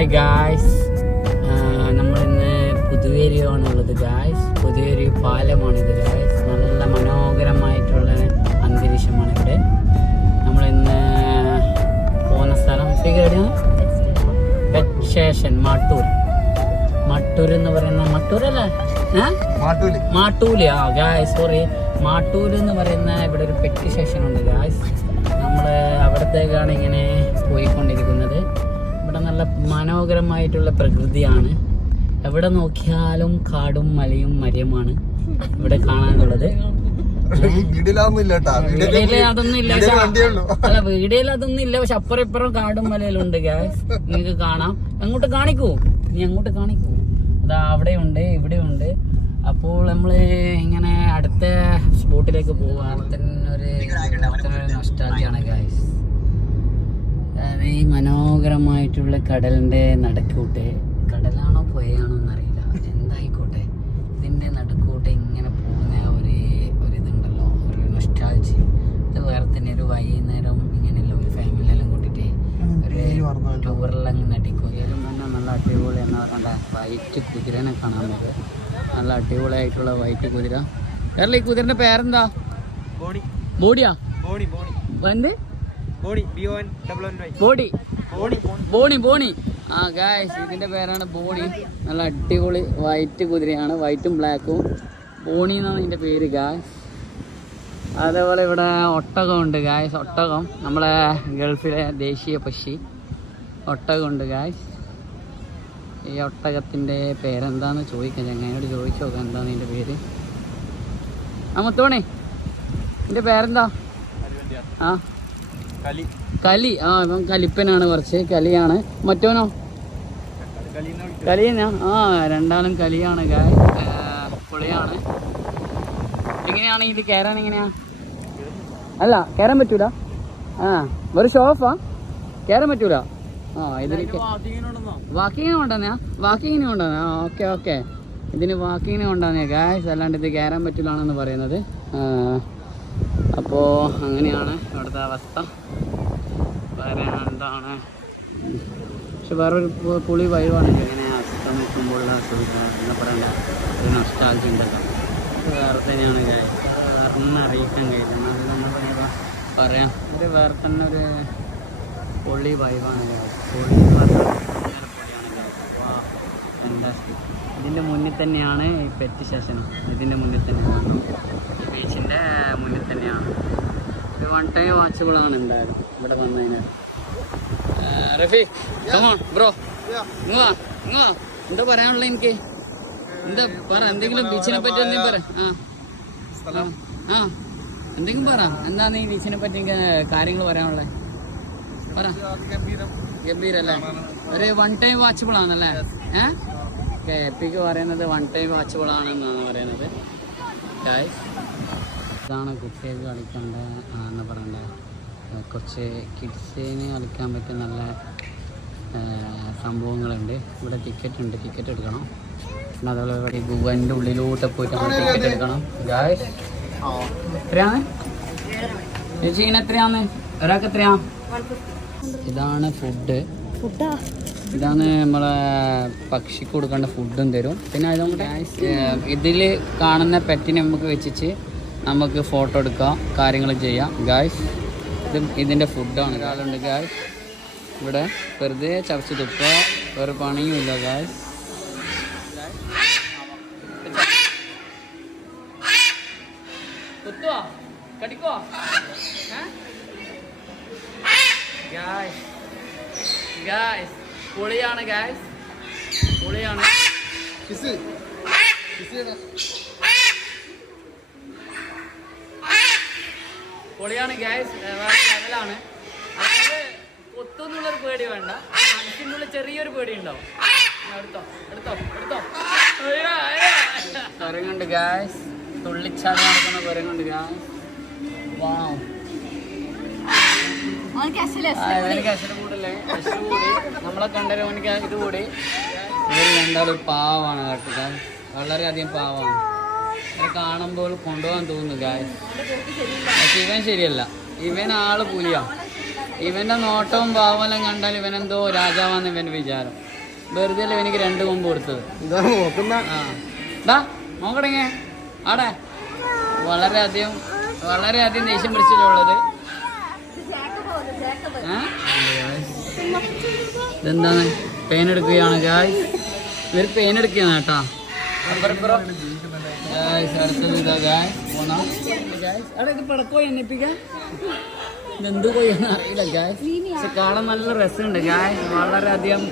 Hi guys നമ്മളിന്ന് പുതുവേരിയാണുള്ളത് guys പുതുവേരി പാലമാണിത് guys നല്ല മനോഹരമായിട്ടുള്ള അന്തരീക്ഷമാണ് ഇവിടെ. നമ്മളിന്ന് പോകുന്ന സ്ഥലം പെറ്റ് സ്റ്റേഷൻ മാട്ടൂർ. മട്ടൂർ എന്ന് പറയുന്ന മട്ടൂർ അല്ലേ? ഏ? മാട്ടൂൽ. മാട്ടൂൽ. ആ ഗായ്സ് സോറി മാട്ടൂര് എന്ന് പറയുന്ന ഇവിടെ ഒരു പെറ്റ് സ്റ്റേഷൻ ഉണ്ട് ഗായ്സ് നമ്മൾ അവിടത്തേക്കാണ് ഇങ്ങനെ പോയിക്കൊണ്ടിരിക്കുന്നത്. ഇവിടെ നല്ല മനോഹരമായിട്ടുള്ള പ്രകൃതിയാണ്. എവിടെ നോക്കിയാലും കാടും മലയും മരയുമാണ് ഇവിടെ കാണാനുള്ളത്. അല്ല വീടിയിൽ അതൊന്നും ഇല്ല. പക്ഷെ അപ്പുറം ഇപ്പുറം കാടും മലയിലും ഉണ്ട് ഗ്യാസ് നിങ്ങൾക്ക് കാണാം. അങ്ങോട്ട് കാണിക്കൂ. നീ അങ്ങോട്ട് കാണിക്കൂ. അതാ അവിടെ ഉണ്ട് ഇവിടെ ഉണ്ട് അപ്പോൾ നമ്മൾ ഇങ്ങനെ അടുത്ത സ്പോട്ടിലേക്ക് പോവാൻ തന്നെ ഒരു നഷ്ടാജിയാണ് ഗായ്സ് ഈ മനോഹരമായിട്ടുള്ള കടലിന്റെ നടക്കൂട്ടെ. കടലാണോ പുഴയാണോ എന്നറിയില്ല. എന്തായിക്കോട്ടെ. ഇതിന്റെ നടുക്കൂട്ട് ഇങ്ങനെ പോകുന്ന ഒരു ഒരു ഇതുണ്ടല്ലോ. ഒരു നൊസ്റ്റാൾജി ഇത് വേറെ തന്നെ ഒരു വൈകുന്നേരം ഇങ്ങനെയല്ല ഒരു ഫാമിലി എല്ലാം കൂട്ടിട്ട് ഒരു ടൂറെല്ലാം ഇങ്ങനെ അടിക്കും ഇതിലും തന്നെ നല്ല അടിപൊളി എന്നാ പറഞ്ഞാൽ വൈറ്റ് കുതിരനെ കാണാൻ പറ്റും. നല്ല അടിപൊളിയായിട്ടുള്ള വൈറ്റ് കുതിര. കേരള ഈ കുതിരന്റെ പേരെന്താ? ബോഡിയാ? ബോഡി ബോഡി എന്ത്? Body Bonnie. ബോണി. ബോണി ആ ഗായ്സ് ഇതിന്റെ പേരാണ് ബോണി. നല്ല അടിപൊളി വൈറ്റ് കുതിരയാണ്. വൈറ്റും ബ്ലാക്കും ബോണി എന്നാണ് ഇതിന്റെ പേര് ഗായ്സ് അതേപോലെ ഇവിടെ ഒട്ടകമുണ്ട് ഗായ്സ് ഒട്ടകം. നമ്മളെ ഗൾഫിലെ ദേശീയ പക്ഷി. ഒട്ടകമുണ്ട് ഗായ്സ് ഈ ഒട്ടകത്തിന്റെ പേരെന്താന്ന് ചോദിക്കാം. ചങ്ങനോട് ചോദിച്ചു നോക്കാം എന്താണ് ഇതിന്റെ പേര്. ആ മുത്തോണേ ഇതിന്റെ പേരെന്താ? ആ കലി ആ ഇവൻ കലിപ്പനാണ് കുറച്ച്. കലിയാണ്. മറ്റോനോ? കലിയനാ ആ രണ്ടാളും കലിയാണ് ഗായ് പൊളിയാണ് എങ്ങനെയാണ് ഇത്? കയറാൻ എങ്ങനെയാ? അല്ല കയറാൻ പറ്റൂല. ആ ഒരു ഷോഫാ കയറാൻ പറ്റൂല. ആ ഇതിന് വാക്കിങ്ങിന് കൊണ്ടുവന്നാ? വാക്കിങ്ങിന് കൊണ്ടുവന്നാ? Okay okay. ഇതിന് വാക്കിങ്ങിന് കൊണ്ടുവന്നേ ഗായ്സ് അല്ലാണ്ട് ഇത് കയറാൻ പറ്റൂലാണെന്ന് പറയുന്നത്. അപ്പോൾ അങ്ങനെയാണ് ഇവിടുത്തെ അവസ്ഥ. വേറെ എന്താണ്? പക്ഷെ വേറൊരു പുളി വൈവാണ് ഇങ്ങനെ അസ്തമിക്കുമ്പോഴുള്ള സുഖ എന്താ ഒരു നഷ്ടാൽജി ഉണ്ടല്ലോ. വേറെ തന്നെയാണ് guys. വേറെ അറിയിക്കാൻ കഴിയില്ല. എന്നാലും നമ്മൾ പറയാം? ഒരു വേറെ തന്നെ ഒരു പൊള്ളി വൈവാണ്. പൊള്ളി എന്ന് പറഞ്ഞാൽ ഇതിന്റെ മുന്നിൽ തന്നെയാണ് ഈ പെറ്റ് ശേഷനം. ഇതിന്റെ മുന്നിൽ തന്നെയാണ് ഈ ബീച്ചിന്റെ മുന്നിൽ തന്നെയാണ്. ഒരു വൺ ടൈം വാച്ചബിൾ ആണ് എന്തായാലും ഇവിടെ വന്നതിന്. റഫി കമോൺ ബ്രോ ഇങ്ങ് എന്താ പറയാനുള്ള എനിക്ക്? എന്താ പറ എന്തെങ്കിലും ബീച്ചിനെ പറ്റി എന്തെങ്കിലും പറ. ആ. ആ. എന്തെങ്കിലും പറ. എന്താ നീ ബീച്ചിനെ പറ്റി കാര്യങ്ങൾ പറയാനുള്ളത് പറ. ഗംഭീരല്ലേ? ഒരു വൺ ടൈം വാച്ചബിൾ ആണല്ലേ? ഏ? ഓക്കെ എപ്പിക്ക് പറയുന്നത് വൺ ടൈം വാച്ചബിൾ ആണെന്നാണ് പറയുന്നത്. Guys, ഇതാണ് കുട്ടികൾക്ക് കളിക്കേണ്ട എന്ന് പറയണ്ടേ? കുറച്ച് കിഡ്സിന് കളിക്കാൻ പറ്റിയ നല്ല സംഭവങ്ങളുണ്ട്. ഇവിടെ ടിക്കറ്റ് ഉണ്ട്. ടിക്കറ്റ് എടുക്കണം. പിന്നെ അതുപോലെ ഇവിടെ ഉള്ളിലോട്ട് പോയിട്ട് നമ്മൾ ടിക്കറ്റ് എടുക്കണം. ഗായ്സ് എത്രയാണ്? ചേച്ചി ഇങ്ങനെ എത്രയാന്ന് ഒരാൾക്ക് എത്രയാ? ഇതാണ് ഫുഡ് ഇതാണ് നമ്മളെ പക്ഷിക്ക് കൊടുക്കേണ്ട ഫുഡും തരും പിന്നെ അതുകൊണ്ട് ഇതിൽ കാണുന്ന പെറ്റിനെ നമുക്ക് വെച്ചിട്ട് നമുക്ക് ഫോട്ടോ എടുക്കാം കാര്യങ്ങൾ ചെയ്യാം. ഗായ്സ് ഇത് ഇതിന്റെ ഫുഡാണ് ഒരാളുണ്ട് ഗായ്സ് ഇവിടെ വെറുതെ ചർച്ച തുപ്പ വേറെ പണിയുമില്ല ഗായ്സ് ാണ് ഗായ്സ് ഗായ്സ് പൊളിയാണ് ഗായ്സ് പൊളിയാണ്. കിസ് കിസ് പൊളിയാണ് ഗ്യാസ് വേറെ ലെവലാണ്. അതായത് കൊത്തുന്നുള്ളൊരു പേടി വേണ്ട. മനസ്സിനുള്ള ചെറിയൊരു പേടി ഉണ്ടാവും ആ, എടുത്തോ എടുത്തോ എടുത്തോ. അയ്യോ, അയ്യോ. കുരങ്ങുണ്ട് ഗായ്സ് തുള്ളിച്ചാടി നടക്കുന്ന കുരങ്ങുണ്ട് ഗായ്സ് കൂടല്ലേ? കൂടി. നമ്മളെ കണ്ടൊരു ഇത് കൂടി. ഇവർ രണ്ടാളും പാവാണ് കേട്ടോ വളരെയധികം പാവാണ്. ഇവരെ കാണുമ്പോൾ കൊണ്ടുപോകാൻ തോന്നുന്നു ഗായ് പക്ഷെ ഇവൻ ശരിയല്ല. ഇവൻ ആൾ പുലിയാ. ഇവന്റെ നോട്ടവും ഭാവമെല്ലാം കണ്ടാൽ ഇവനെന്തോ രാജാവാന്ന് ഇവന്റെ വിചാരം. വെറുതെ അല്ല എനിക്ക് രണ്ട് കൊമ്പ് കൊടുത്തത്? ആ. നോക്കടങ്ങ. ആടെ. വളരെയധികം വളരെയധികം ദേഷ്യം പിടിച്ചിട്ടുള്ളത്? ഇതെന്താണ്? പെയിൻ എടുക്കുകയാണ് ഗായ് ഇവർ പെയിൻ എടുക്കുകയാണ് കേട്ടോ ഇതെന്ത് കൊയ്യെന്ന് അറിയില്ല ഗായ് പക്ഷെ കാണാൻ നല്ല രസമുണ്ട് ഗായ് വളരെയധികം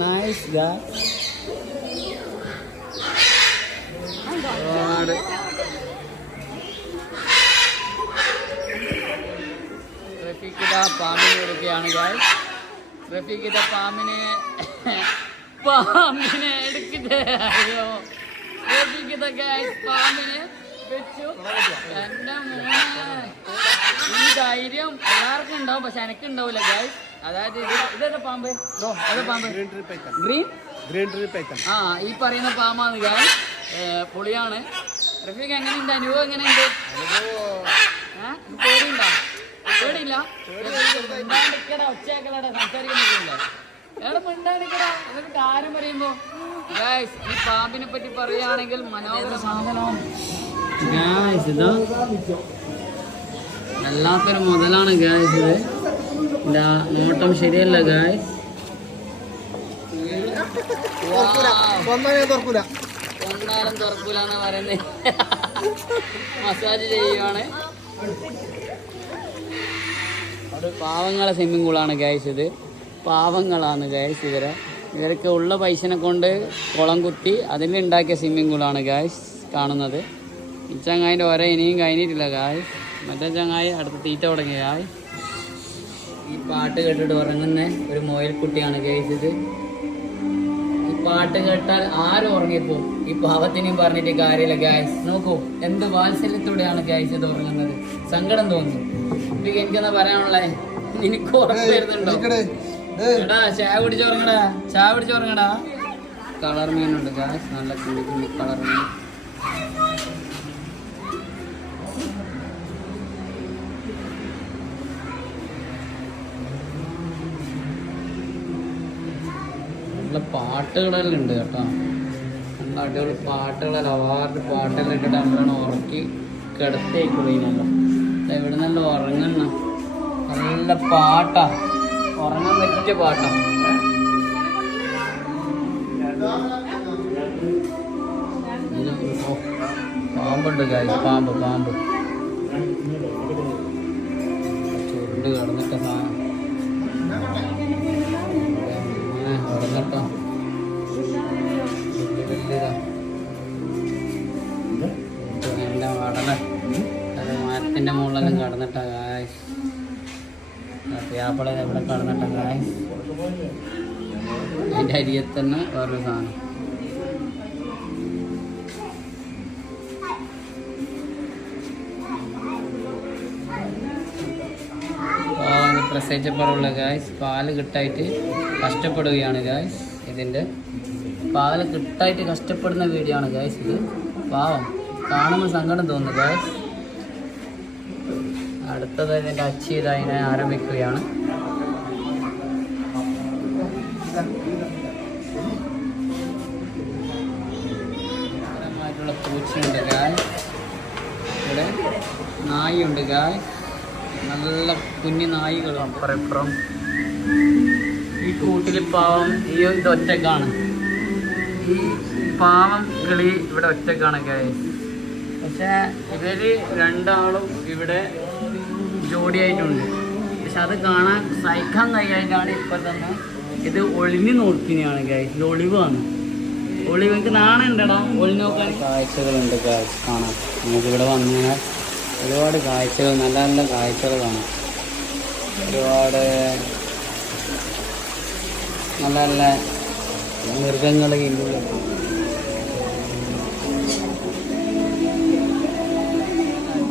നൈസ് ഗായ് ഒരുപാട്. റഫീഖിത പാമ്പിനെ എടുക്കുകയാണ് ഗായ് റഫീഖിത പാമ്പിനെ പാമ്പിനെ എടുക്കട്ടെ. അയ്യോ. പാമ്പിനെ വെച്ചു എന്റെ മോനെ. ഈ ധൈര്യം എല്ലാവർക്കും ഉണ്ടാവും പക്ഷെ എനിക്ക് ഉണ്ടാവില്ല ഗായ് അതായത് ഇത് ഇതേതാ പാമ്പ്? പാമ്പ്? ഗ്രീൻ ഗ്രീൻ ആ ഈ പറയുന്ന പാമ്പാണ് ഗായ് പുളിയാണ്. റഫീഖ് എങ്ങനെയുണ്ട്? അനുഭവം എങ്ങനെയുണ്ട്? പേടിയുണ്ടോ? പേടിയില്ല. സംസാരിക്കുന്നില്ല കാര്യം പറയുമ്പോ ഈ പാമ്പിനെ പറ്റി പറയുകയാണെങ്കിൽ മനോഹര സാധനം ഗായ്സ് ഇത്. വല്ലാത്തൊരു മുതലാണ് ഗായ്സ് ഇത്. നോട്ടം ശരിയല്ല ഗായ്സ് തുറക്കൂലെന്ന് പറയുന്നത് മസാജ് ചെയ്യുവാണ്. പാവങ്ങളെ സ്വിമ്മിംഗ് പൂളാണ് ഗായ്സ് ഇത്. പാവങ്ങളാണ് ഗായ്സ് ഇവരെ. ഇവരൊക്കെ ഉള്ള പൈസനെ കൊണ്ട് കുളം കുത്തി അതിലുണ്ടാക്കിയ സ്വിമ്മിംഗ് പൂളാണ് ഗായ്സ് കാണുന്നത്. ഈ ചങ്ങായിന്റെ ഒരേ ഇനിയും കഴിഞ്ഞിട്ടില്ല ഗായ്സ് മറ്റേ ചങ്ങായി അടുത്ത് തീറ്റ തുടങ്ങിയ ഗായ് ഈ പാട്ട് കേട്ടിട്ട് ഉറങ്ങുന്ന ഒരു മുയൽക്കുട്ടിയാണ് ഗൈസ് ഇത്. ഈ പാട്ട് കേട്ടാൽ ആരും ഉറങ്ങിപ്പോ? ഈ പാവത്തിനെയും പറഞ്ഞിട്ട് കാര്യമില്ല ഗായ്സ് നോക്കൂ എന്ത് വാത്സല്യത്തോടെയാണ് ഗായ്സ് ഇത് ഉറങ്ങുന്നത്. സങ്കടം തോന്നുന്നു. ഇപ്പൊ എനിക്കെന്നാ പറയാനുള്ളേ? എനിക്ക് ഉറപ്പ് വരുന്നുണ്ടോ? എടാ ചായ കുടിച്ചുറങ്ങടാ ചായ കുടിച്ചുറങ്ങടാ കളർ മീനുണ്ട് ഗാസ് നല്ല കുളിക്കുന്നു കളർ മീൻ. നല്ല പാട്ടുകളെല്ലാം ഉണ്ട് കേട്ടോ. നല്ല അടിപൊളി പാട്ടുകളെല്ലാം. അവാർഡ് പാട്ടെല്ലാം ഇട്ടിട്ട് നമ്മളാണ് ഉറക്കി കിടത്തേക്കുള്ളതിനല്ലോ എവിടെ നല്ല ഉറങ്ങണം നല്ല പാട്ടാ. ഉറങ്ങാൻ പറ്റിയ പാട്ടാ. ഇത് ഓ, പാമ്പുണ്ട് കാര്യം പാമ്പ് പാമ്പ്. ചുരുണ്ട് കിടന്നിട്ട സാധനം വടല അത് മരത്തിന്റെ മുകളിലെല്ലാം കിടന്നിട്ടാ കായ് പ്യാപ്പള എവിടെ കിടന്നിട്ടാ കായ് അതിന്റെ അരിയത്ത് തന്നെ വേറൊരു സാധനം. പ്രസവിച്ചപ്പോഴുള്ള ഗായ്സ് പാൽ കിട്ടായിട്ട് കഷ്ടപ്പെടുകയാണ് ഗായ്സ് ഇതിന്റെ പാൽ കിട്ടായിട്ട് കഷ്ടപ്പെടുന്ന വീഡിയോ ആണ് ഗായ്സ് ഇത്. പാവം. കാണുമ്പോൾ സങ്കടം തോന്നുന്നു ഗായ്സ് അടുത്തത് ഇതിന്റെ അച്ചി അതിനെ ആരംഭിക്കുകയാണ്. പൂച്ചയുണ്ട് ഗായ്. ഇവിടെ നായിയുണ്ട് ഗായ്. നല്ല കുഞ്ഞു നായികളും അപ്പുറം ഇപ്പുറം ഈ കൂട്ടിൽ പാവം ഈ ഇത് ഒറ്റക്കാണ്. ഈ പാവം കിളി ഇവിടെ ഒറ്റക്കാണ് ഗായ്. പക്ഷേ ഇവർ രണ്ടാളും ഇവിടെ ജോഡിയായിട്ടുണ്ട്. പക്ഷെ അത് കാണാൻ സഹിക്കാൻ കഴിയായിട്ടാണ് ഇപ്പം തന്നെ ഇത് ഒളിഞ്ഞു നോക്കിനെയാണ് ഗൈസ് ഇത് ഒളിവാണ്. ഒളിവ് എനിക്ക് നാണം ഉണ്ടടാ ഒളി നോക്കാൻ. കാഴ്ചകളുണ്ട് കാണാൻ നമുക്ക് ഇവിടെ വന്നു കഴിഞ്ഞാൽ ഒരുപാട് കാഴ്ചകൾ നല്ല നല്ല കാഴ്ചകൾ കാണാം. ഒരുപാട് നല്ല നല്ല മൃഗങ്ങൾ ഇല്ലുള്ള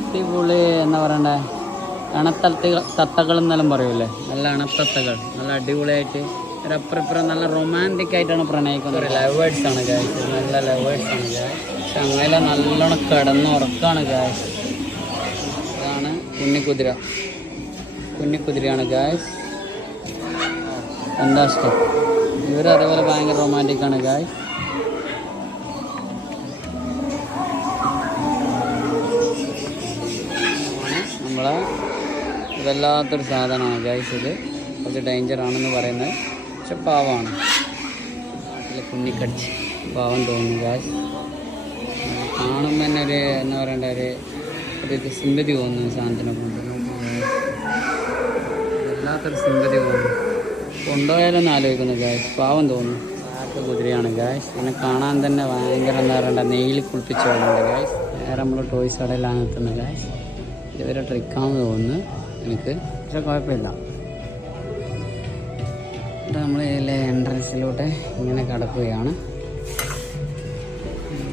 അടിപൊളി എന്താ പറയണ്ടേ? അണത്തത്തകൾ തത്തകൾ എന്നെല്ലാം പറയൂലേ നല്ല അണത്തത്തകൾ നല്ല അടിപൊളിയായിട്ട് ഒരു അപ്പുറപ്പുറം നല്ല റൊമാന്റിക് ആയിട്ടാണ് പ്രണയിക്കുന്നത്. ലവ് വേർഡ്സ് ആണ് ഗായ്സ് നല്ല ലവ് വേർഡ്സ് ആണ് ഗായ് പക്ഷെ അങ്ങനെ നല്ലോണം കിടന്ന് ഉറക്കാണ് ഗായ്സ് ഇതാണ് കുഞ്ഞിക്കുതിര. കുഞ്ഞിക്കുതിരയാണ് ഗായ്സ് എന്താ ഇഷ്ടം? ഇവർ അതേപോലെ ഭയങ്കര റൊമാന്റിക് ആണ് ഗായ് വല്ലാത്തൊരു സാധനമാണ് ഗൈസ് ഇത്. കുറച്ച് ഡേഞ്ചർ ആണെന്ന് പറയുന്നത്. പക്ഷെ പാവമാണ് കുഞ്ഞിക്കടിച്ച് പാവം തോന്നുന്നു ഗൈസ് കാണുമ്പോൾ തന്നെ ഒരു എന്താ പറയണ്ട ഒരു ഒരു സിമ്പതി തോന്നുന്നു സാധനത്തിനെ കൊണ്ട്. വല്ലാത്തൊരു സിമ്പതി തോന്നുന്നു. കൊണ്ടുപോയാലൊന്ന് ആലോചിക്കുന്നു ഗായ്സ് പാവം തോന്നുന്നു. കുതിരയാണ് ഗായ്സ് പിന്നെ കാണാൻ തന്നെ ഭയങ്കര എന്താ പറയണ്ട നെയ്യിൽ കുളിപ്പിച്ച് വേണ്ട ഗായ്സ് വേറെ നമ്മൾ ടോയ്സ് കടയിലാണ് എത്തുന്നത് ഗായ്സ് ഇതുവരെ ട്രിക്കാന്ന് തോന്നുന്നു. എനിക്ക് പക്ഷെ കുഴപ്പമില്ല. ഇത് നമ്മൾ ഇതിലെ എൻട്രൻസിലൂടെ ഇങ്ങനെ കടക്കുകയാണ്.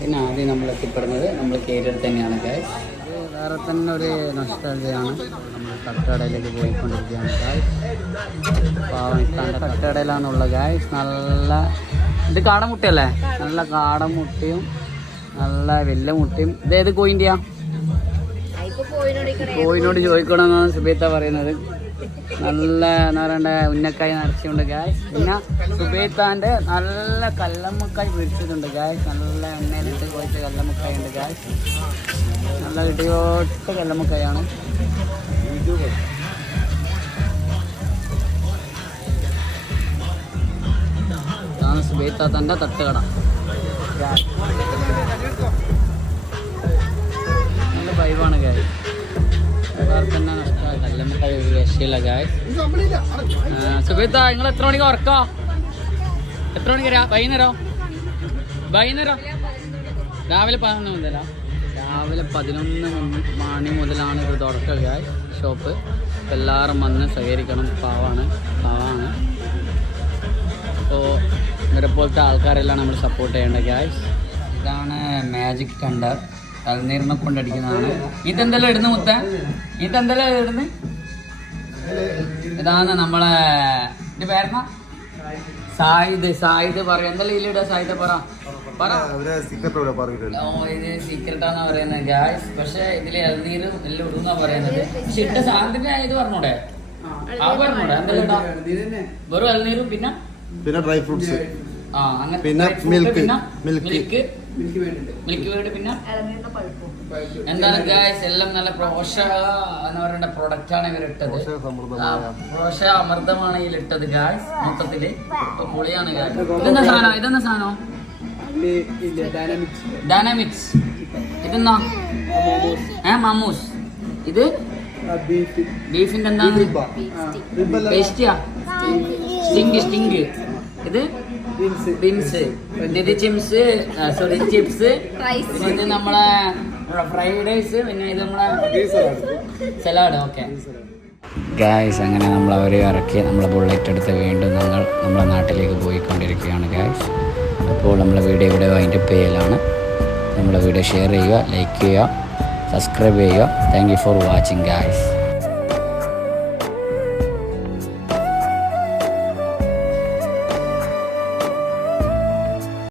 പിന്നെ ആദ്യം നമ്മൾ എത്തിപ്പെടുന്നത് നമ്മൾ കയറിയത് തന്നെയാണ് ഗായ്സ് ഇത് വേറെ തന്നെ ഒരു നഷ്ടതയാണ് നമ്മൾ തട്ടുകടയിലേക്ക് പോയിക്കൊണ്ടിരിക്കുകയാണ് ഗായ്സ് പാവം തട്ടുകടയിലാണെന്നുള്ള ഗായ്സ് നല്ല ഇത് കാടമുട്ടയല്ലേ? നല്ല കാടമുട്ടയും നല്ല വലിയ മുട്ടയും ഇതേത് കോയിന്റെയാ കോയിനോട് ചോദിക്കണമെന്നാണ് സുബേത്ത പറയുന്നത്. നല്ല എന്താ പറയണ്ട ഉന്നക്കായി നിറച്ചുകൊണ്ട് ഗായ് പിന്നെ സുബേത്താന്റെ നല്ല കല്ലമ്മക്കായി പിടിച്ചിട്ടുണ്ട് ഗായ് നല്ല എണ്ണയിലിട്ട് കുഴച്ച കല്ലമ്മക്കായി ഉണ്ട് ഗായ് നല്ല ഇടിയോട്ട് കല്ലമ്മക്കായാണ്. ഇതാണ് സുബേത്താത്തന്റെ തട്ടുകട. നല്ല വൈവാണ് ഗായ് കല്ലമ്മക്കായി ഒരു രക്ഷയില്ല ഗായ് സുബേത്ത നിങ്ങൾ എത്ര മണിക്ക് ഉറക്കോ? എത്ര മണിക്ക് വൈകുന്നേരം? വൈകുന്നേരം? രാവിലെ പതിനൊന്ന് മുതലാ? രാവിലെ പതിനൊന്ന് മണി മുതലാണ് ഇത് തുറക്കുക ഗായ് ഷോപ്പ് എല്ലാവരും വന്ന് സഹകരിക്കണം. പാവാണ്. പാവാണ്. അപ്പോൾ ഇവരെ പോലത്തെ ആൾക്കാരെല്ലാം നമ്മൾ സപ്പോർട്ട് ചെയ്യേണ്ട ഗ്യാസ് ഇതാണ് മാജിക് കണ്ടർ തലനീരിനെ കൊണ്ടടിക്കുന്നതാണ്. ഇതെന്തെല്ലാം ഇടുന്നു മുത്ത? ഇതെന്തെല്ലാം ഇടുന്നു? ഇതാണ് നമ്മളെ ഇത് പേരണ സായിദ് സായിദ് പറ. എന്തെല്ലാം ഇതിലിടുക സായിദ് പറ. സീക്രട്ടാന്ന് പറയുന്നത്. ഗായ്സ് പക്ഷെ ഇതിൽ ഇളനീരും എല്ലാം ഇടുന്ന പറയുന്നത്. പക്ഷെ ഇട്ട സാധനത്തിന്റെ ഇത് പറഞ്ഞൂടെ? ആ പറഞ്ഞൂടെ? എന്തെല്ലാം ഇടാം? വെറും ഇളനീരും പിന്നെ? പിന്നെ ഡ്രൈ ഫ്രൂട്ട്സ് പിന്നെ മിൽക്ക്. മിൽക്ക് മിൽക്ക് വേണ്ടി പിന്നെ എന്താണ് ഗായ്സ് എല്ലാം നല്ല പ്രോഷ എന്ന് പറയേണ്ട പ്രൊഡക്റ്റ് ആണ് ഇവർ ഇട്ടത്. പോഷകസമൃദ്ധമായ. പോഷക അമൃതമാണ് ഇതിൽ ഇട്ടത് ഗായ്സ് മൊത്തത്തിൽ. ഇപ്പൊ പൊളിയാണ് ഗായ്സ് ഇതെന്താ സാധനം? ഇതെന്താ സാധനം? ഡൈനാമിക്സ് ഇതെന്നാ ഏ മമ്മൂസ്. ഇത്? ബീഫിന്റെ എന്താണ്? ടേസ്റ്റിയാ സ്റ്റിങ് സ്റ്റിങ് ഇത്? ബിംസ് ഇത് ചിപ്സ് സോറി ചിപ്സ് പിന്നെ ഇത് നമ്മളെ ഫ്രൈഡ് റൈസ് പിന്നെ ഇത് നമ്മളെ സലാഡ് ഓക്കെ ഗായ്സ് അങ്ങനെ നമ്മൾ അവരെ ഇറക്കി നമ്മളെ ബുള്ളറ്റ് എടുത്ത് വീണ്ടും ഞങ്ങൾ നമ്മുടെ നാട്ടിലേക്ക് പോയിക്കൊണ്ടിരിക്കുകയാണ് ഗായ്സ് അപ്പോൾ നമ്മളെ വീഡിയോ ഇവിടെ അതിന്റെ പേയിലാണ് നമ്മുടെ വീഡിയോ ഷെയർ ചെയ്യുക ലൈക്ക് ചെയ്യുക സബ്സ്ക്രൈബ് ചെയ്യുക. Thank you for watching guys